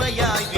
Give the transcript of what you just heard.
அந்நியர்